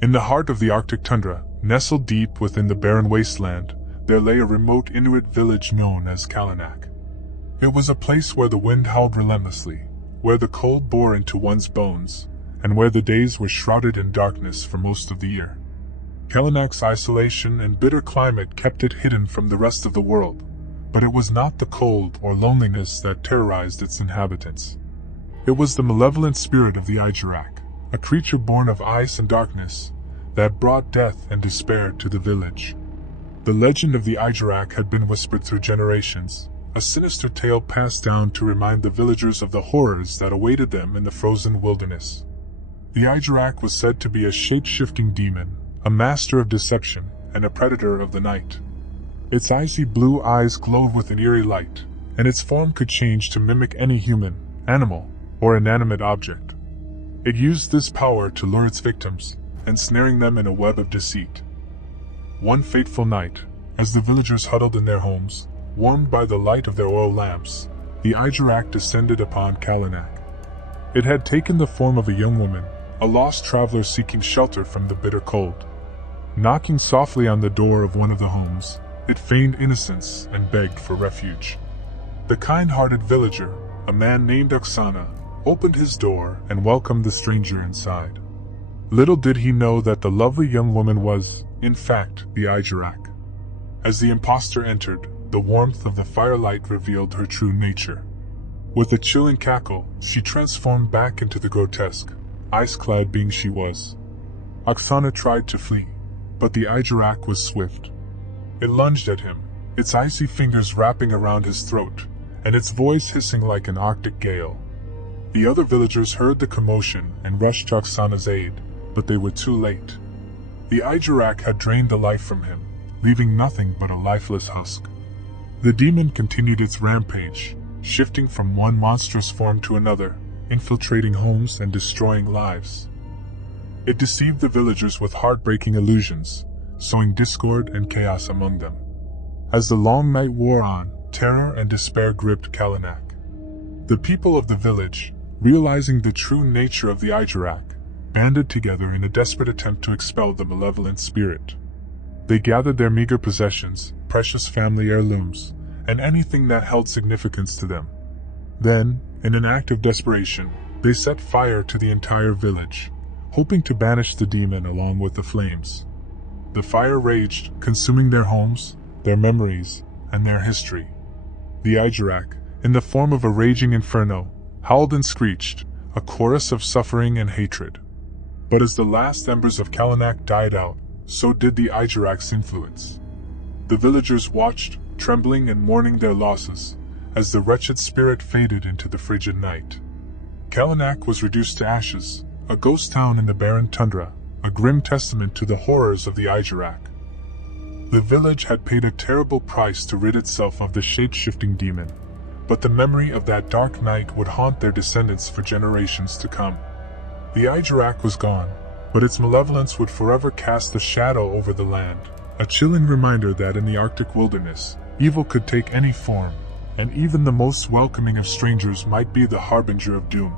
In the heart of the Arctic tundra, nestled deep within the barren wasteland, there lay a remote Inuit village known as Qalunaq. It was a place where the wind howled relentlessly, where the cold bore into one's bones, and where the days were shrouded in darkness for most of the year. Qalunaq's isolation and bitter climate kept it hidden from the rest of the world, but it was not the cold or loneliness that terrorized its inhabitants. It was the malevolent spirit of the Ijiraq, a creature born of ice and darkness, that brought death and despair to the village. The legend of the Ijiraq had been whispered through generations, a sinister tale passed down to remind the villagers of the horrors that awaited them in the frozen wilderness. The Ijiraq was said to be a shape-shifting demon, a master of deception, and a predator of the night. Its icy blue eyes glowed with an eerie light, and its form could change to mimic any human, animal, or inanimate object. It used this power to lure its victims, ensnaring them in a web of deceit. One fateful night, as the villagers huddled in their homes, warmed by the light of their oil lamps, the Ijiraq descended upon Qalunaq. It had taken the form of a young woman, a lost traveler seeking shelter from the bitter cold. Knocking softly on the door of one of the homes, it feigned innocence and begged for refuge. The kind-hearted villager, a man named Oksana, opened his door and welcomed the stranger inside. Little did he know that the lovely young woman was, in fact, the Ijiraq. As the impostor entered, the warmth of the firelight revealed her true nature. With a chilling cackle, she transformed back into the grotesque, ice-clad being she was. Oksana tried to flee, but the Ijiraq was swift. It lunged at him, its icy fingers wrapping around his throat, and its voice hissing like an Arctic gale. The other villagers heard the commotion and rushed to Oksana's aid, but they were too late. The Ijiraq had drained the life from him, leaving nothing but a lifeless husk. The demon continued its rampage, shifting from one monstrous form to another, infiltrating homes and destroying lives. It deceived the villagers with heartbreaking illusions, sowing discord and chaos among them. As the long night wore on, terror and despair gripped Qalunaq. The people of the village, realizing the true nature of the Ijiraq, banded together in a desperate attempt to expel the malevolent spirit. They gathered their meager possessions, precious family heirlooms, and anything that held significance to them. Then, in an act of desperation, they set fire to the entire village, hoping to banish the demon along with the flames. The fire raged, consuming their homes, their memories, and their history. The Ijiraq, in the form of a raging inferno, howled and screeched, a chorus of suffering and hatred. But as the last embers of Qalunaq died out, so did the Ijiraq's influence. The villagers watched, trembling and mourning their losses, as the wretched spirit faded into the frigid night. Qalunaq was reduced to ashes, a ghost town in the barren tundra, a grim testament to the horrors of the Ijiraq. The village had paid a terrible price to rid itself of the shape-shifting demon, but the memory of that dark night would haunt their descendants for generations to come. The Ijiraq was gone, but its malevolence would forever cast a shadow over the land, a chilling reminder that in the Arctic wilderness, evil could take any form, and even the most welcoming of strangers might be the harbinger of doom.